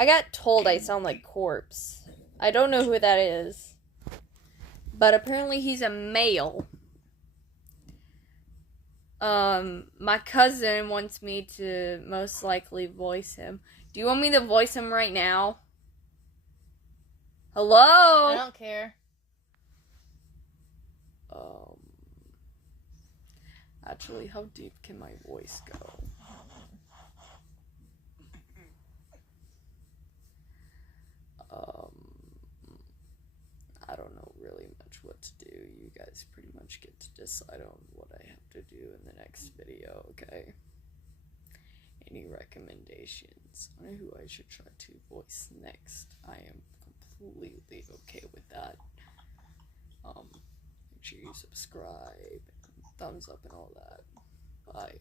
I got told I sound like Corpse. I don't know who that is. But apparently he's a male. My cousin wants me to most likely voice him. Do you want me to voice him right now? Hello? I don't care. Actually, how deep can my voice go? I don't know really much what to do. You guys pretty much get to decide on what I have to do in the next video, okay? Any recommendations on who I should try to voice next? I am completely okay with that. Make sure you subscribe, thumbs up, and all that. Bye.